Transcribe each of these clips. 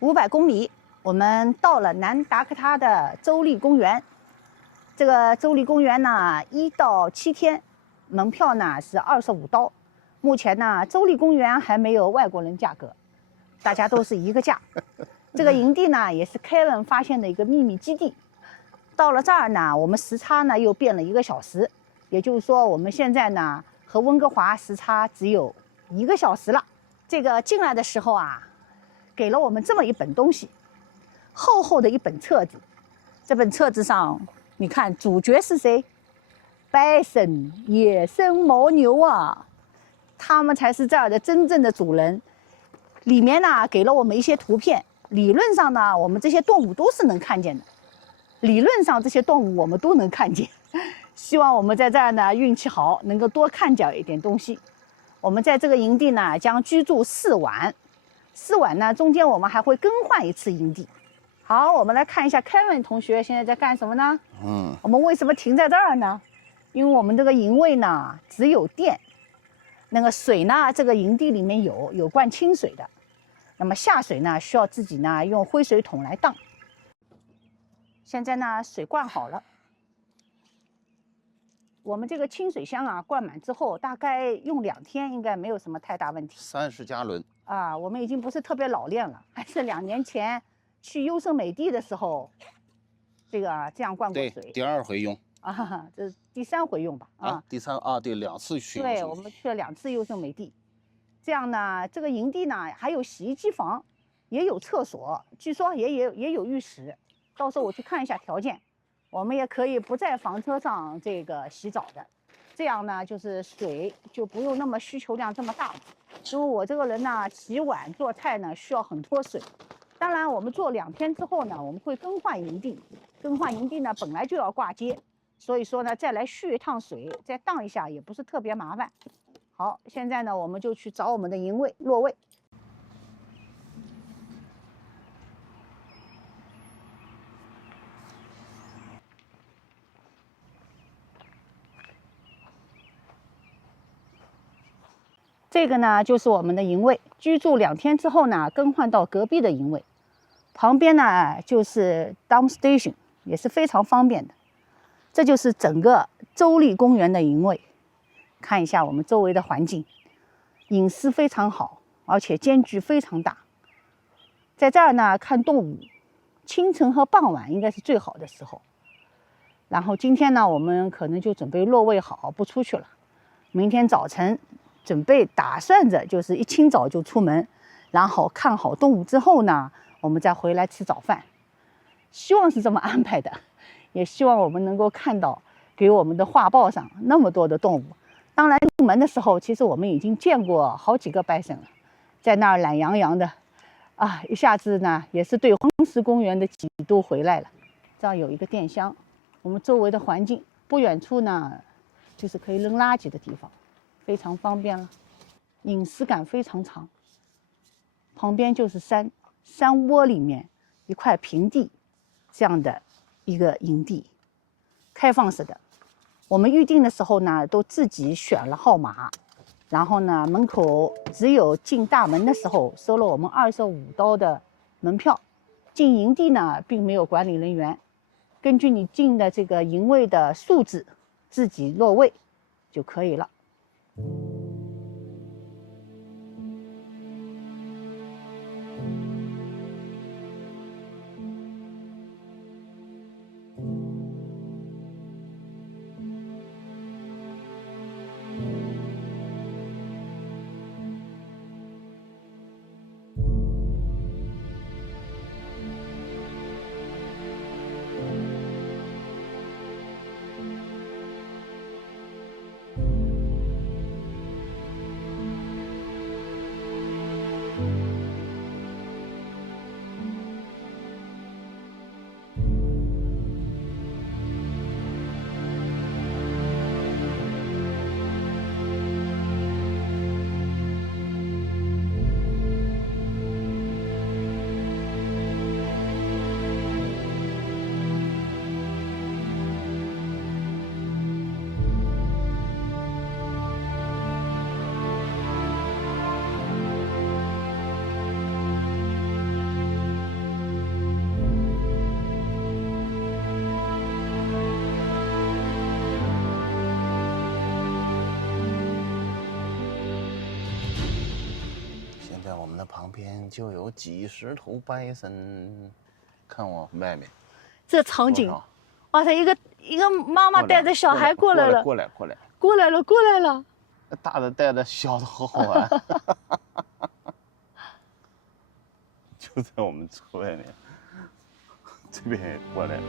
500公里，我们到了南达科他的州立公园。这个州立公园呢，1到7天，门票呢是25刀。目前呢，州立公园还没有外国人价格，大家都是一个价。这个营地呢，也是 Kevin 发现的一个秘密基地。到了这儿呢，我们时差呢又变了1个小时，也就是说，我们现在呢和温哥华时差只有1个小时了。这个进来的时候啊，给了我们这么一本东西，厚厚的一本册子。这本册子上，你看主角是谁？Bison 野生牦牛啊，他们才是这儿的真正的主人。里面呢给了我们一些图片，理论上呢，我们这些动物都是能看见的。理论上这些动物我们都能看见。希望我们在这儿呢运气好，能够多看见一点东西。我们在这个营地呢将居住4晚，4晚呢中间我们还会更换1次营地。好，我们来看一下 Kevin 同学现在在干什么呢？我们为什么停在这儿呢？因为我们这个营位呢只有电，那个水呢这个营地里面有灌清水的，那么下水呢需要自己呢用灰水桶来荡。现在呢水灌好了，我们这个清水箱啊灌满之后，大概用2天应该没有什么太大问题。30加仑啊，我们已经不是特别老练了，还是2年前去优胜美地的时候，这样灌过水。对，第2回用啊，这是第3回用吧？啊，第3啊，对，2次去。对，我们去了2次优胜美地。这样呢，这个营地呢还有洗衣机房，也有厕所，据说也有浴室。到时候我去看一下条件，我们也可以不在房车上这个洗澡的。这样呢，就是水就不用那么需求量这么大。因为我这个人呢，洗碗做菜呢需要很多水。当然，我们做2天之后呢，我们会更换营地。更换营地呢，本来就要挂接，所以说呢，再来续一趟水，再荡一下也不是特别麻烦。好，现在呢，我们就去找我们的营位落位。这个呢就是我们的营位，居住2天之后呢，更换到隔壁的营位，旁边呢就是 dump station， 也是非常方便的。这就是整个州立公园的营位，看一下我们周围的环境，隐私非常好，而且间距非常大。在这儿呢看动物，清晨和傍晚应该是最好的时候。然后今天呢，我们可能就准备落位好，不出去了。明天早晨打算着就是一清早就出门，然后看好动物之后呢，我们再回来吃早饭。希望是这么安排的，也希望我们能够看到给我们的画报上那么多的动物。当然入门的时候，其实我们已经见过好几个bison了，在那儿懒洋洋的啊，一下子呢也是对黄石公园的几都回来了。这儿有一个电箱，我们周围的环境不远处呢就是可以扔垃圾的地方，非常方便了，隐私感非常长。旁边就是山窝里面一块平地，这样的一个营地，开放式的。我们预定的时候呢，都自己选了号码，然后呢，门口只有进大门的时候收了我们25刀的门票。进营地呢，并没有管理人员，根据你进的这个营位的数字，自己落位就可以了。我们的旁边就有几十头白参，看我外面这场景多少，哇塞，一个妈妈带着小孩过来了，过来，过来了。大的带着小的，好好玩。就在我们车外面，这边也过来了。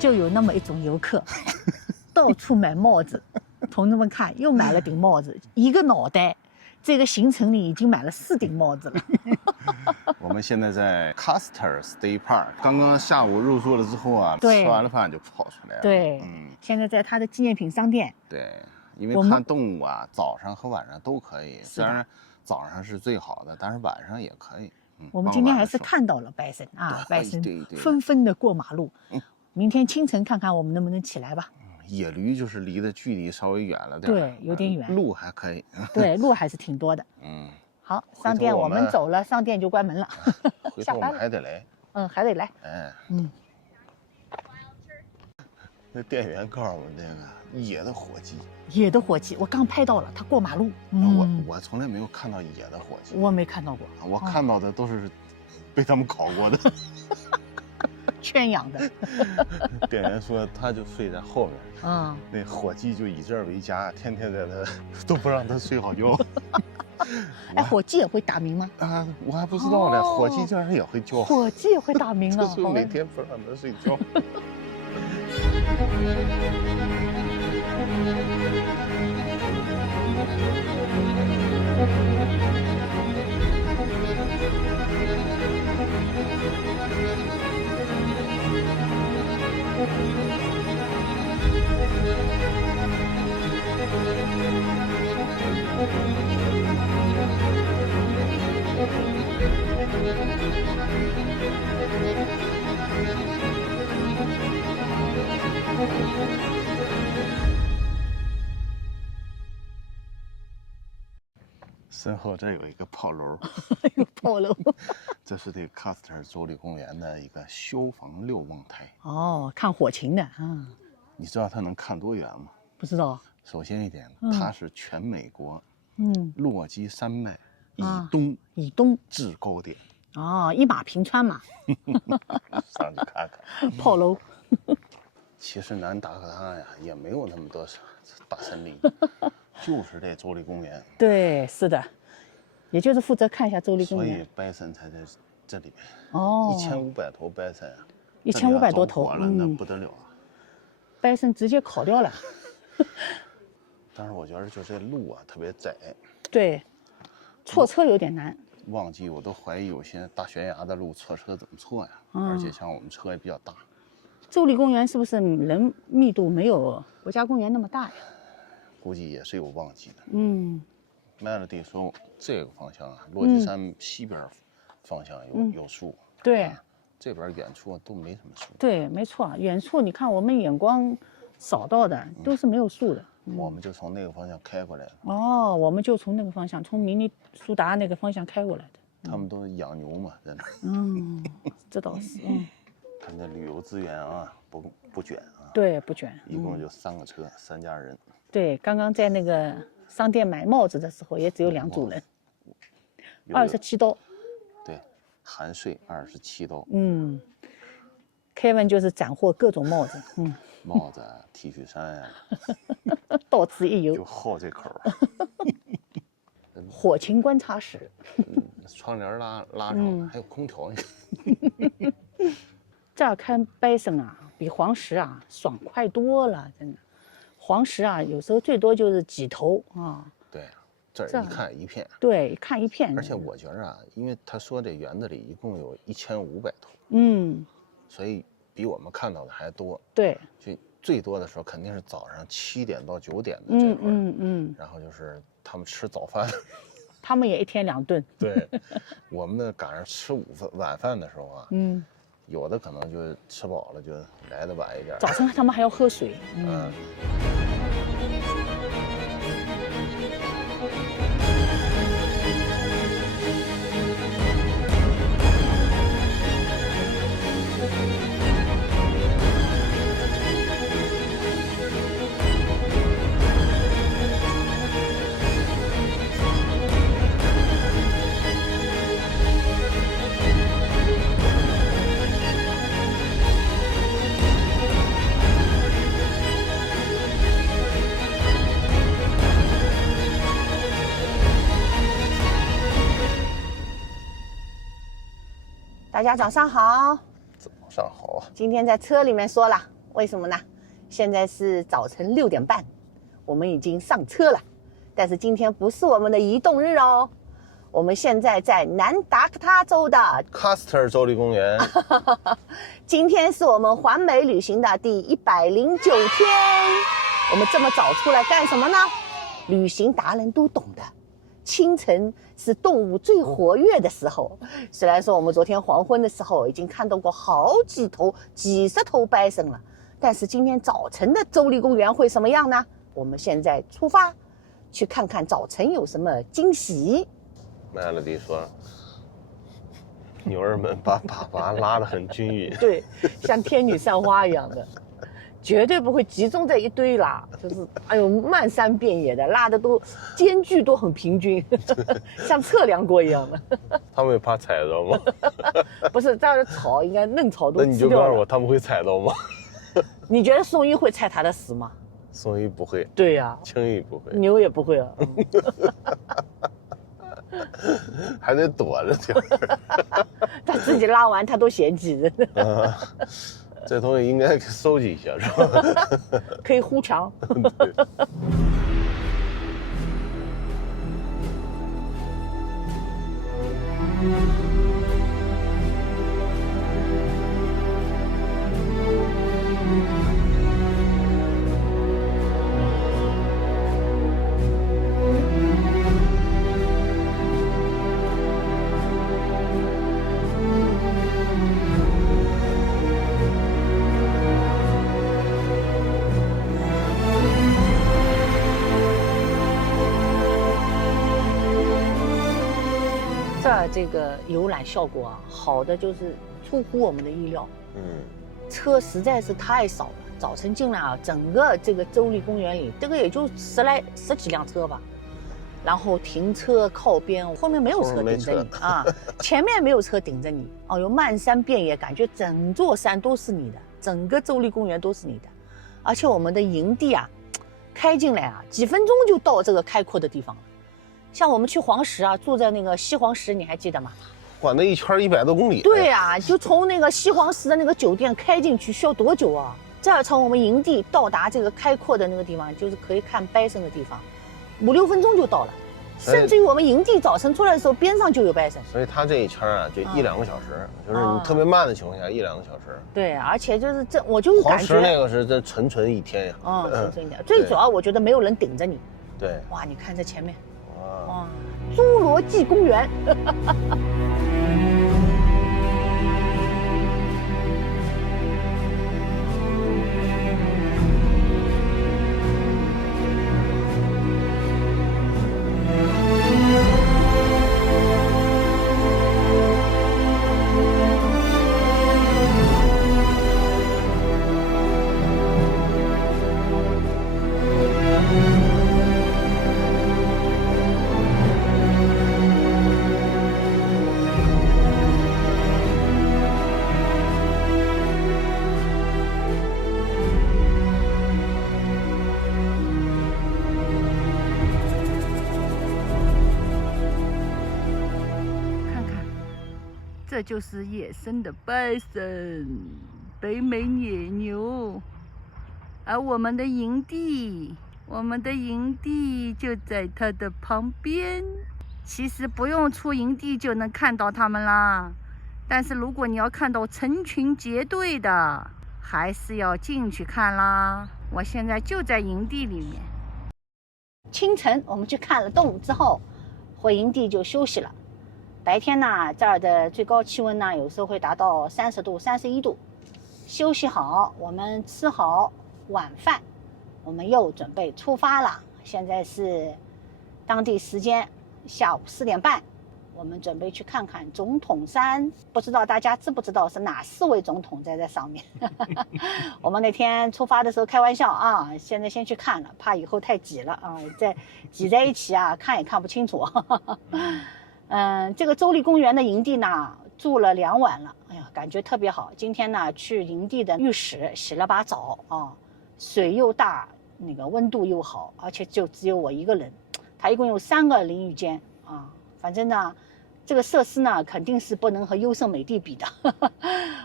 就有那么一种游客，到处买帽子。同志们看，又买了顶帽子，一个脑袋。这个行程里已经买了4顶帽子了。我们现在在 Custer State Park， 刚刚下午入住了之后啊，对吃完了饭就跑出来了。对，现在在他的纪念品商店。对，因为看动物啊，早上和晚上都可以，虽然早上是最好的，但是晚上也可以。我们今天还是看到了白参啊，白参对纷纷的过马路。明天清晨看看我们能不能起来吧。野驴就是离的距离稍微远了点，对，有点远。路还可以。对，路还是挺多的。好，商店我们走了，商店就关门了。回头我们还得来。还得来。那店员告诉我们，这个野的火鸡。野的火鸡，我刚拍到了，它过马路。我从来没有看到野的火鸡。我没看到过，我看到的都是被他们烤过的。圈养的。店员说他就睡在后面，那火鸡就以这儿为家，天天在那都不让他睡好觉。哎，火鸡也会打鸣吗？啊，我还不知道呢，火鸡竟然也会叫。火鸡也会打鸣啊！就是每天不让它睡觉。身后这有一个炮楼，有炮楼。这是这个喀斯特尔州立公园的一个消防瞭望台。哦，看火情的啊。你知道它能看多远吗？不知道。首先一点，它是全美国落基山脉以东制高点。哦，一马平川嘛。上去看看炮楼。其实南达科他呀也没有那么多大森林，就是这州立公园。对，是的，也就是负责看一下州立公园。所以白参才在这里面。哦，1500头白参，1500多头，那不得了啊！白参直接烤掉了。但是我觉得就这路啊特别窄，对，错车有点难。旺季我都怀疑有些大悬崖的路错车怎么错呀？而且像我们车也比较大。州立公园是不是人密度没有国家公园那么大呀？估计也是有旺季的。Melody 说这个方向啊，落基山西边方向有树。对，这边远处都没什么树。对，没错，远处你看我们眼光扫到的都是没有树的。我们就从那个方向开过来了。哦，我们就从那个方向，从明尼苏达那个方向开过来的。他们都养牛嘛，在那儿。这倒是。他那旅游资源啊，不卷啊。对，不卷。一共就3个车，3家人。对，刚刚在那个商店买帽子的时候，也只有2组人，27刀。对，含税27刀。Kevin 就是斩获各种帽子，帽子、T 恤衫呀，到此一游，就好这口。火情观察室，窗帘拉上，还有空调。这儿看拜神啊，比黄石啊爽快多了，真的。黄石啊，有时候最多就是几头啊。对，这儿一看一片。对，看一片。而且我觉着啊，因为他说这园子里一共有1500头，所以比我们看到的还多。对，就最多的时候肯定是早上7点到9点的这会儿，然后就是他们吃早饭。他们也1天2顿。对，我们呢赶上吃晚饭的时候啊，有的可能就吃饱了就来的晚一点。早晨他们还要喝水。大家早上好。早上好。今天在车里面说了，为什么呢？现在是早晨6点半，我们已经上车了。但是今天不是我们的移动日哦，我们现在在南达科他州的喀斯特尔州立公园。今天是我们环美旅行的第109天。我们这么早出来干什么呢？旅行达人都懂的，清晨是动物最活跃的时候。虽然说我们昨天黄昏的时候已经看到过好几头、几十头bison了，但是今天早晨的州立公园会什么样呢？我们现在出发，去看看早晨有什么惊喜。Melody 说，牛儿们把粑粑拉得很均匀，对，像天女散花一样的。绝对不会集中在一堆拉，就是哎呦漫山遍野的拉的都间距都很平均，像测量过一样的。他们会怕踩着吗？不是，这样的草应该嫩草都吃掉了。那你就告诉我他们会踩到吗？你觉得宋一会踩他的屎吗？宋一不会。对呀，轻易不会。牛也不会啊。还得躲着点儿。他自己拉完他都嫌弃人。这东西应该收集一下，是吧？可以糊墙。这个游览效果啊，好的就是出乎我们的意料。车实在是太少了。早晨进来啊，整个这个州立公园里，这个也就十几辆车吧。然后停车靠边，后面没有车顶着你啊，前面没有车顶着你。哦哟，漫山遍野，感觉整座山都是你的，整个州立公园都是你的。而且我们的营地啊，开进来啊，几分钟就到这个开阔的地方了。像我们去黄石啊，住在那个西黄石，你还记得吗？哇，那一圈100多公里。对啊，就从那个西黄石的那个酒店开进去需要多久啊？这儿从我们营地到达这个开阔的那个地方，就是可以看bison的地方，5、6分钟就到了。甚至于我们营地早晨出来的时候，边上就有bison。所以它这一圈啊，就1、2个小时，就是你特别慢的情况下1、2个小时。对，而且就是这，我就感觉黄石那个是这纯一天呀。纯一天。最主要我觉得没有人顶着你。对。哇，你看这前面。哇，侏罗纪公园。这就是野生的 bison 北美野牛，而我们的营地就在它的旁边。其实不用出营地就能看到它们啦，但是如果你要看到成群结队的，还是要进去看啦。我现在就在营地里面。清晨我们去看了动物之后，回营地就休息了。白天呢，这儿的最高气温呢，有时候会达到30度、31度。休息好，我们吃好晚饭，我们又准备出发了。现在是当地时间下午4点半，我们准备去看看总统山。不知道大家知不知道是哪4位总统在上面？我们那天出发的时候开玩笑啊，现在先去看了，怕以后太挤了啊，再挤在一起啊，看也看不清楚。这个州立公园的营地呢，住了2晚了，哎呀，感觉特别好。今天呢，去营地的浴室洗了把澡啊，水又大，那个温度又好，而且就只有我一个人。它一共有3个淋浴间啊，反正呢，这个设施呢肯定是不能和优胜美地比的。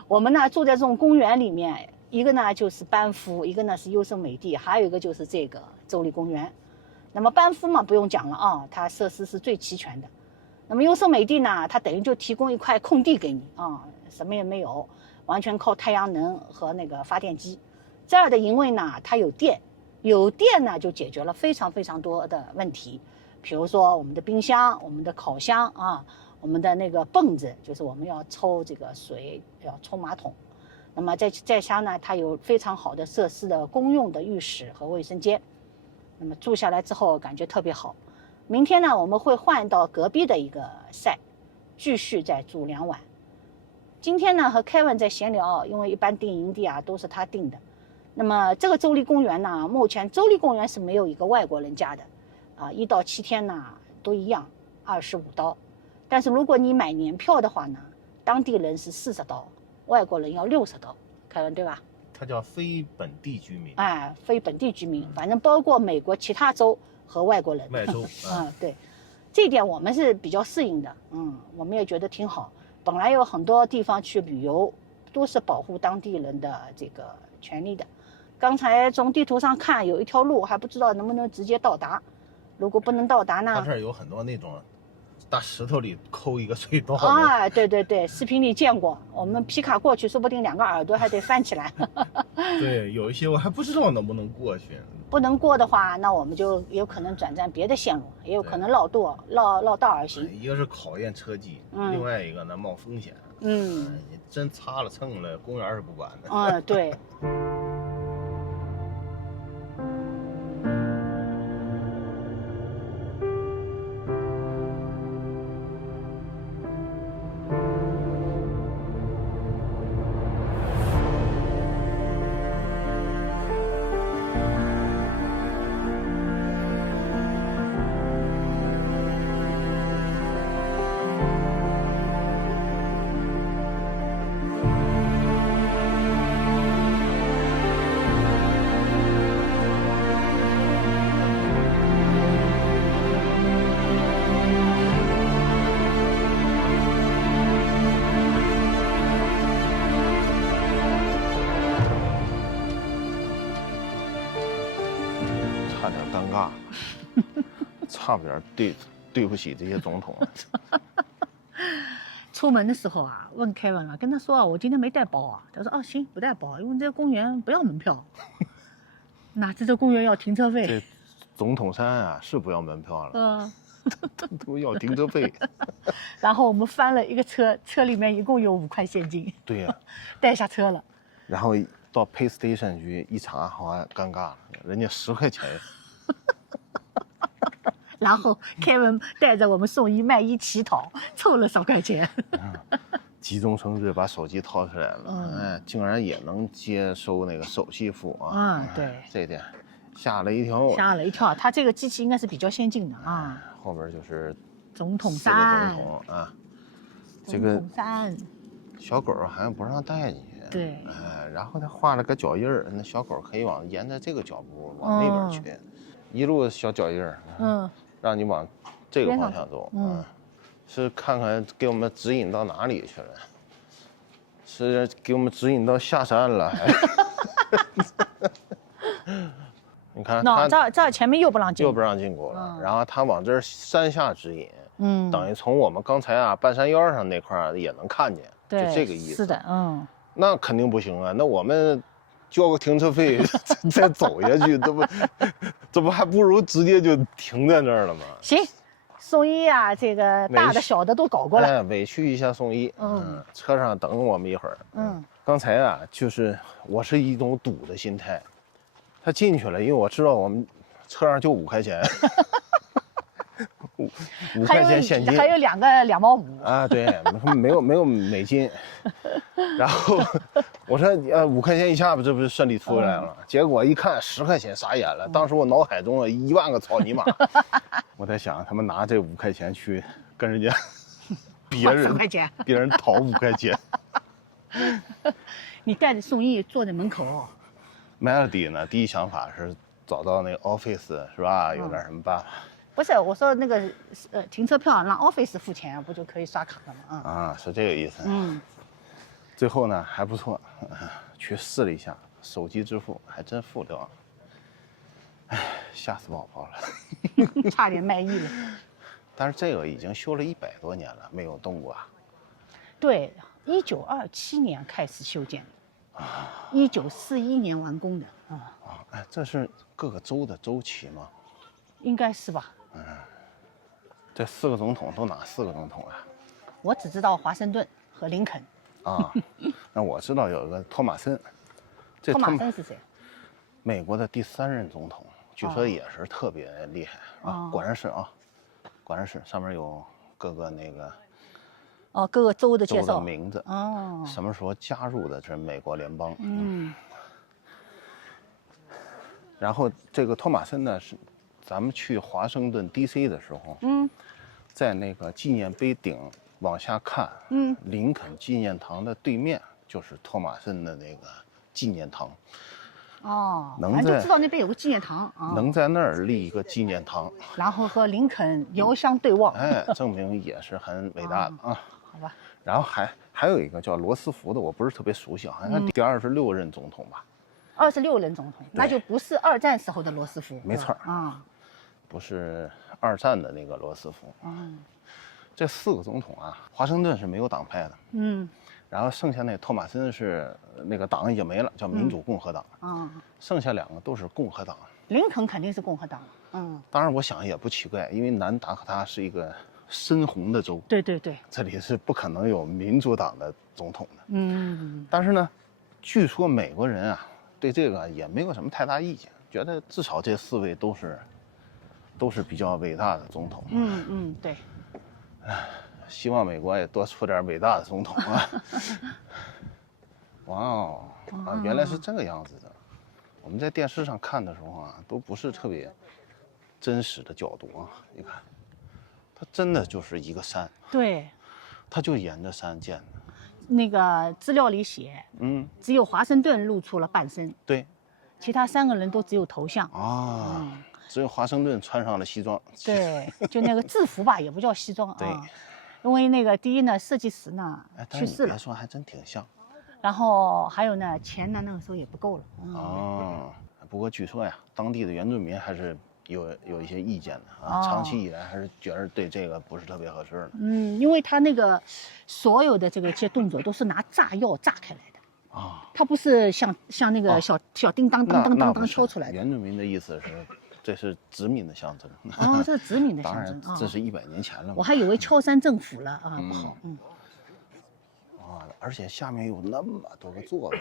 我们呢住在这种公园里面，一个呢就是班夫，一个呢是优胜美地，还有一个就是这个州立公园。那么班夫嘛不用讲了啊，它设施是最齐全的。那么优胜美地呢，它等于就提供一块空地给你啊，什么也没有，完全靠太阳能和那个发电机。这儿的营位呢，它有电。有电呢，就解决了非常非常多的问题，比如说我们的冰箱、我们的烤箱啊，我们的那个泵子，就是我们要抽这个水，要冲马桶。那么再加呢，它有非常好的设施的公用的浴室和卫生间。那么住下来之后感觉特别好。明天呢，我们会换到隔壁的一个赛，继续再住2晚。今天呢，和 Kevin 在闲聊，因为一般订营地啊都是他订的。那么这个州立公园呢，目前州立公园是没有一个外国人加的，啊，1到7天呢都一样，25刀。但是如果你买年票的话呢，当地人是40刀，外国人要60刀，凯文对吧？它叫非本地居民。哎，非本地居民，反正包括美国其他州和外国人。外州。对，这一点我们是比较适应的，我们也觉得挺好。本来有很多地方去旅游，都是保护当地人的这个权利的。刚才从地图上看，有一条路还不知道能不能直接到达。如果不能到达呢？它这儿有很多那种大石头里抠一个隧道。啊，对对对，视频里见过。我们皮卡过去，说不定2个耳朵还得翻起来。对，有一些我还不知道能不能过去。不能过的话，那我们就有可能转战别的线路，也有可能绕道而行。一个是考验车技，另外一个呢冒风险。你真擦了蹭了，公园是不管的。对。差点尴尬，差点对不起这些总统。出门的时候啊，问 Kevin 了，跟他说啊，我今天没带包啊。他说哦，行，不带包，因为这个公园不要门票。哪知这公园要停车费？这总统山啊是不要门票了，都要停车费。然后我们翻了一个车，车里面一共有5块现金。对呀，带下车了。然后到 Pay Station 去一查，好像尴尬了，人家10块钱。然后 Kevin 带着我们送医卖医乞讨，凑了2块钱。急中生智，把手机掏出来了，竟然也能接收那个手续付啊！对，这点吓了一跳。吓了一跳，它这个机器应该是比较先进的啊。后边就是总统4个总统啊，这个总统山小狗好像不让带进去。对，然后他画了个脚印儿，那小狗可以沿着这个脚步往那边去，一路小脚印儿，让你往这个方向走，是看看给我们指引到哪里去了？是给我们指引到下山了还？你看，这前面又不让进，又不让进国了。然后他往这山下指引，等于从我们刚才啊半山腰上那块也能看见，就这个意思。是的，那肯定不行啊，那我们交个停车费再走下去，这不还不如直接就停在那儿了吗？行。宋一啊，这个大的小的都搞过了。哎，委屈一下宋一。车上等我们一会儿。刚才啊，就是我是一种赌的心态，他进去了，因为我知道我们车上就5块钱，5块钱现金，还有2个2毛5啊，对，没有美金。然后我说5块钱以下吧，这不是顺利出来了？结果一看10块钱，傻眼了。当时我脑海中1万个草泥马。我在想，他们拿这5块钱去跟人家别人讨5块钱。你带着宋毅坐在门口。Melody 呢，第一想法是找到那个 office 是吧？有点什么办法？不是，我说那个停车票让 office 付钱，不就可以刷卡了吗？啊，是这个意思。最后呢还不错，去试了一下手机支付，还真付掉了。哎，吓死宝宝了，差点卖艺了。但是这个已经修了100多年了，没有动过啊。对，1927年开始修建的，1941年完工的。哎，这是各个州的州旗吗？应该是吧。这4个总统都哪4个总统啊？我只知道华盛顿和林肯。那我知道有一个托马森。这托马森是谁？美国的第3任总统，据说也是特别厉害啊。果然是啊，果然是上面有各个那个各个州的介绍名字什么时候加入的这美国联邦？然后这个托马森呢，是咱们去华盛顿 DC 的时候，在那个纪念碑顶往下看，林肯纪念堂的对面就是托马森的那个纪念堂。反正就知道那边有个纪念堂能在那儿立一个纪念堂，然后和林肯遥相对望，哎，证明也是很伟大的啊。好吧。然后还有一个叫罗斯福的，我不是特别熟悉，好像第26任总统吧。26任总统，那就不是2战时候的罗斯福。没错不是2战的那个罗斯福。这4个总统啊，华盛顿是没有党派的。然后剩下那托马森是那个党已经没了，叫民主共和党。剩下2个都是共和党。林肯肯定是共和党。当然我想也不奇怪，因为南达科他是一个深红的州。对，这里是不可能有民主党的总统的。但是呢，据说美国人啊对这个也没有什么太大意见，觉得至少这4位都是比较伟大的总统。对。希望美国也多出点伟大的总统啊！哇哦，原来是这个样子的。我们在电视上看的时候啊，都不是特别真实的角度啊。你看，它真的就是一个山。对。它就沿着山建的。那个资料里写，只有华盛顿露出了半身。对。其他3个人都只有头像。只有华盛顿穿上了西装。对，就那个制服吧，也不叫西装啊。对。因为那个第一呢，设计师呢去世了。别说，还真挺像。然后还有呢，钱呢那个时候也不够了。不过据说呀，当地的原住民还是有一些意见的啊，长期以来还是觉得对这个不是特别合适的。因为他那个所有的这些动作都是拿炸药炸开来的。他不是像那个小叮当当当当当敲出来的。原住民的意思是。这是殖民的象征。这是殖民的象征。当然，这是100年前了嘛。我还以为敲山政府了不好。而且下面有那么多个座位，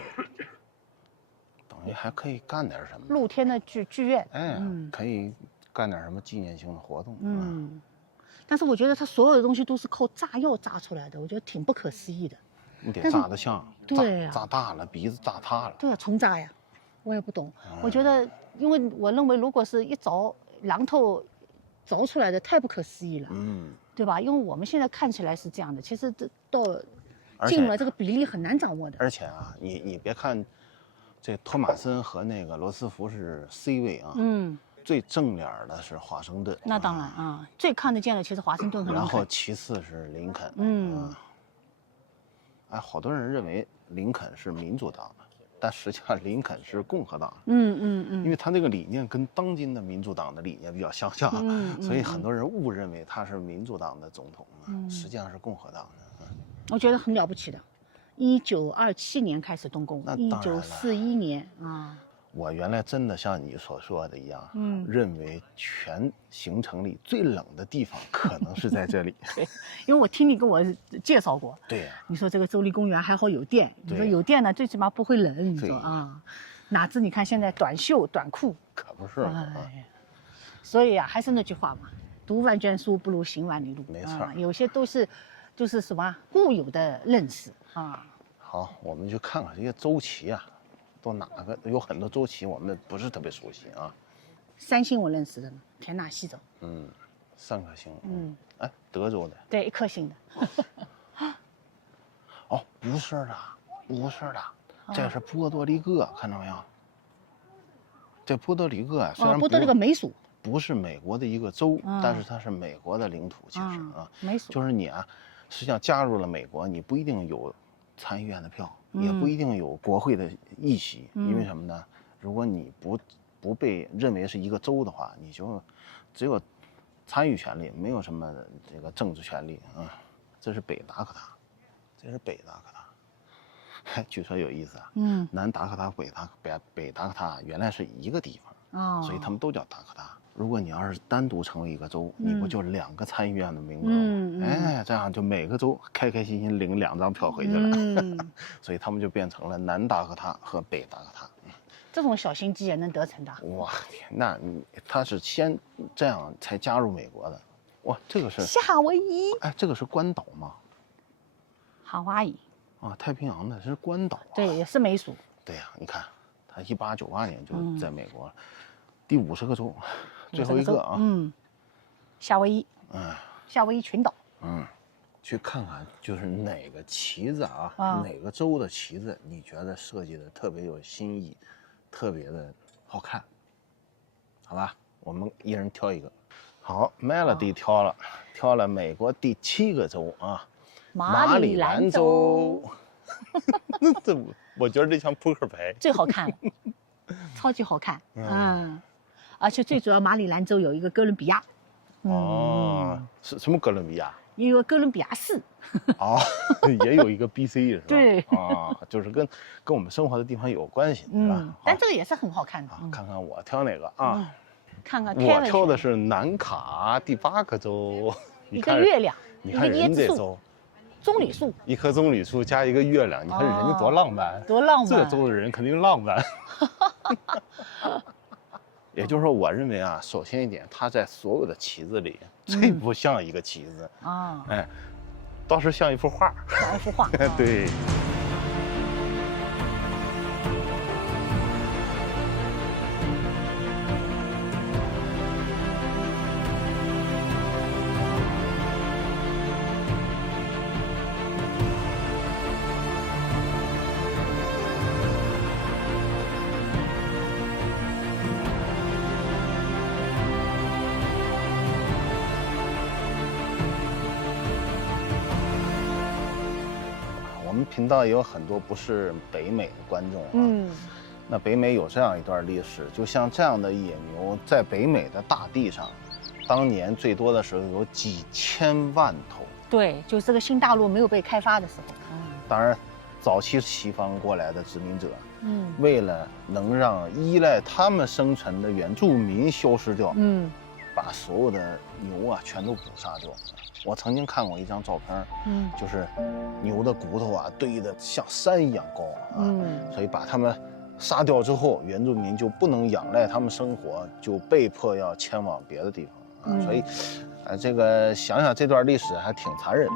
等于还可以干点什么。露天的剧院。可以干点什么纪念性的活动。但是我觉得他所有的东西都是靠炸药炸出来的，我觉得挺不可思议的。你得炸得像，对炸大了，鼻子炸塌了。对啊，重炸呀，我也不懂。我觉得。因为我认为，如果是一凿榔头凿出来的，太不可思议了，对吧？因为我们现在看起来是这样的，其实这到进了这个比例很难掌握的。而且啊，你别看这托马森和那个罗斯福是 C 位啊，最正脸的是华盛顿，那当然啊，最看得见的其实华盛顿和林然后肯。其次是林肯。哎，好多人认为林肯是民主党的，但实际上林肯是共和党的。因为他这个理念跟当今的民主党的理念比较相像，所以很多人误认为他是民主党的总统，实际上是共和党的。我觉得很了不起的。1927年开始动工，1941年啊。我原来真的像你所说的一样，认为全行程里最冷的地方可能是在这里。对，因为我听你跟我介绍过。对呀。你说这个州立公园还好有电，你说有电呢，最起码不会冷。你说啊，哪知你看现在短袖短裤，可不是嘛。所以啊，还是那句话嘛，读万卷书不如行万里路。没错，有些都是，就是什么固有的认识啊。好，我们去看看这些州旗啊。都哪个有很多州旗我们不是特别熟悉啊。3星我认识的呢，田纳西州。3颗星。哎，德州的。对，1颗星的。哦，不是的，不是的，这是波多黎各，看到没有？这波多黎各啊，虽然波多黎各美属，不是美国的一个州，但是它是美国的领土，其实啊，美属就是你啊，实际上加入了美国，你不一定有参议院的票。也不一定有国会的议席，因为什么呢？如果你不被认为是一个州的话，你就只有参与权利，没有什么这个政治权利啊。这是北达科他，这是北达科他。据说有意思啊，南达科他、北达科他原来是一个地方，所以他们都叫达科他。如果你要是单独成为一个州，你不就2个参议院的名额吗？哎，这样就每个州开开心心领2张票回去了。所以他们就变成了南达科他和北达科他。这种小心机也能得逞的？哇天，那他是先这样才加入美国的。哇，这个是夏威夷。哎，这个是关岛吗？夏威夷。啊，太平洋的是关岛。对，也是美属。对呀，你看，他1898年就在美国了，第50个州。最后一个啊，夏威夷，夏威夷群岛，去看看就是哪个旗子啊，哪个州的旗子，你觉得设计的特别有新意，特别的好看，好吧？我们一人挑一个。好 ，Melody 挑了美国第7个州啊，马里兰州。这我觉得这像扑克牌，最好看了，超级好看，而且最主要，马里兰州有一个哥伦比亚。是什么哥伦比亚？一个哥伦比亚市。也有一个 BC 是吧？对。就是跟我们生活的地方有关系，是吧？但这个也是很好看的。看看我挑哪个啊？看看我挑的是南卡第8个州。一个月亮，你看人这州，棕榈树，一棵棕榈树加一个月亮，你看人家多浪漫，多浪漫！这州的人肯定浪漫。也就是说，我认为啊，首先一点，它在所有的旗子里最不像一个旗子哎，倒是像一幅画，像一幅画。对。我们频道也有很多不是北美的观众啊，那北美有这样一段历史，就像这样的野牛在北美的大地上，当年最多的时候有几千万头。对，就这个新大陆没有被开发的时候。当然，早期西方过来的殖民者，为了能让依赖他们生存的原住民消失掉，把所有的牛啊全都捕杀掉。我曾经看过一张照片，就是牛的骨头啊堆得像山一样高啊，所以把它们杀掉之后，原住民就不能仰赖他们生活，就被迫要迁往别的地方啊。所以，这个想想这段历史还挺残忍的。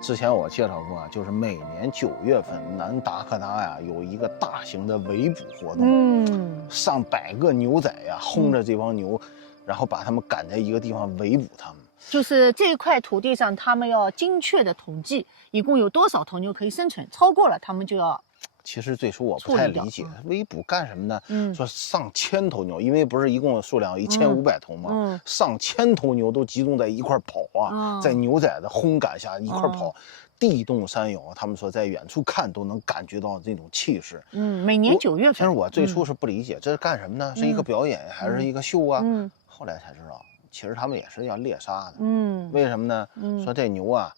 之前我介绍过啊，就是每年9月份，南达科他呀有一个大型的围捕活动，上百个牛仔呀轰着这帮牛，然后把他们赶在一个地方围捕他们。就是这块土地上，他们要精确的统计，一共有多少头牛可以生存，超过了他们就要其实最初我不太理解，围捕干什么呢？说上千头牛，因为不是一共数量1500头嘛，上千头牛都集中在一块跑啊，在牛仔的轰赶下一块跑，地动山摇。他们说在远处看都能感觉到这种气势。每年9月份。其实我最初是不理解这是干什么呢？是一个表演还是一个秀啊？后来才知道，其实他们也是要猎杀的。为什么呢？说这牛啊，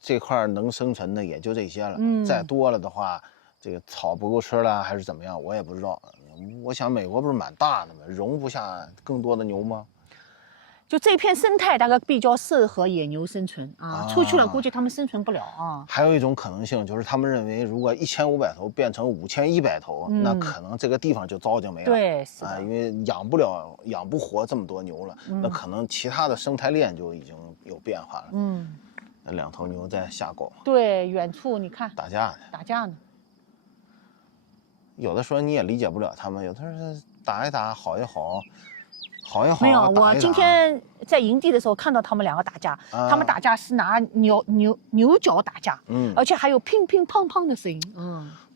这块能生存的也就这些了，再多了的话。这个草不够吃了还是怎么样，我也不知道。我想美国不是蛮大的吗？容不下更多的牛吗？就这片生态大概比较适合野牛生存啊，出去了估计他们生存不了啊。还有一种可能性就是他们认为，如果1500头变成5100头，那可能这个地方就糟践没了。对，是啊，因为养不活这么多牛了，那可能其他的生态链就已经有变化了。那2头牛在下狗。对，远处你看打架呢。有的时候你也理解不了他们，有的时候打一打，好一好。没有，我今天在营地的时候看到他们2个打架，他们打架是拿牛角打架，而且还有乒乒乓乓的声音。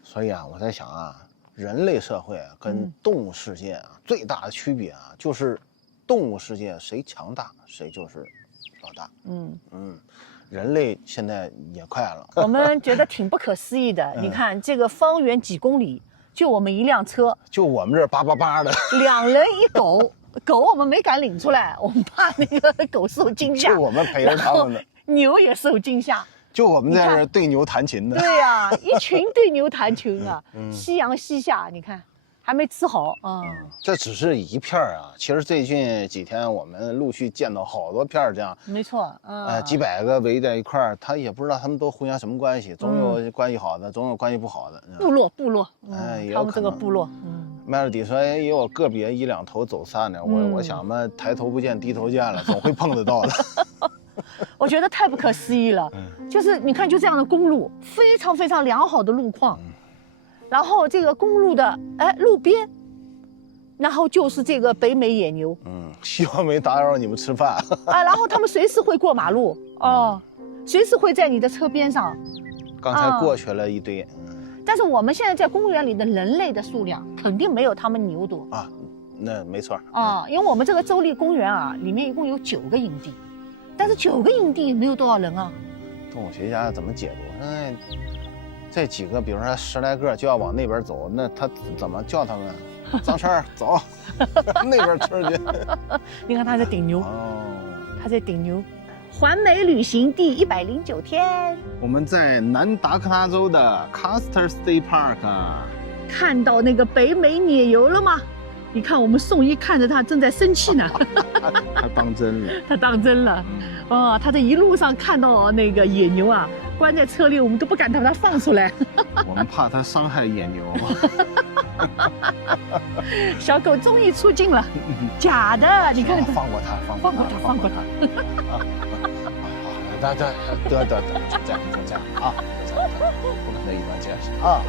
所以啊，我在想啊，人类社会跟动物世界啊，最大的区别啊，就是动物世界谁强大谁就是老大。人类现在也快了，我们觉得挺不可思议的。你看这个方圆几公里，就我们一辆车，就我们这儿888的，2人1狗，狗我们没敢领出来，我们怕那个狗受惊吓。就我们陪着他们的，牛也受惊吓。就我们在这儿对牛弹琴的。对呀，一群对牛弹琴啊，夕阳西下，你看。还没吃好啊，这只是一片啊。其实最近几天我们陆续见到好多片这样，没错，几百个围在一块儿，他也不知道他们都互相什么关系，总有关系好的，总有关系不好的。部落，他们这个部落，麦尔底说也有个别1-2头走散的，我想嘛，抬头不见低头见了，总会碰得到的。我觉得太不可思议了，就是你看，就这样的公路，非常非常良好的路况。然后这个公路的路边，然后就是这个北美野牛。希望没打扰你们吃饭然后他们随时会过马路随时会在你的车边上。刚才过去了一堆。但是我们现在在公园里的人类的数量肯定没有他们牛多啊，那没错因为我们这个州立公园啊，里面一共有9个营地，但是9个营地也没有多少人啊。动物学家怎么解读？这几个，比如说10来个就要往那边走，那他怎么叫他们？张琛走，那边吃去。你看他在顶牛，他在顶牛。环美旅行第109天，我们在南达科他州的 Custer State Park 看到那个北美野牛了吗？你看我们宋一看着他正在生气呢。他当真了，他当真了。他在一路上看到那个野牛啊。关在车里，我们都不敢把它放出来。我们怕它伤害野牛。小狗终于出镜了，假的，你看。放过它，放过它。得，就这样啊，不可能一般见识啊。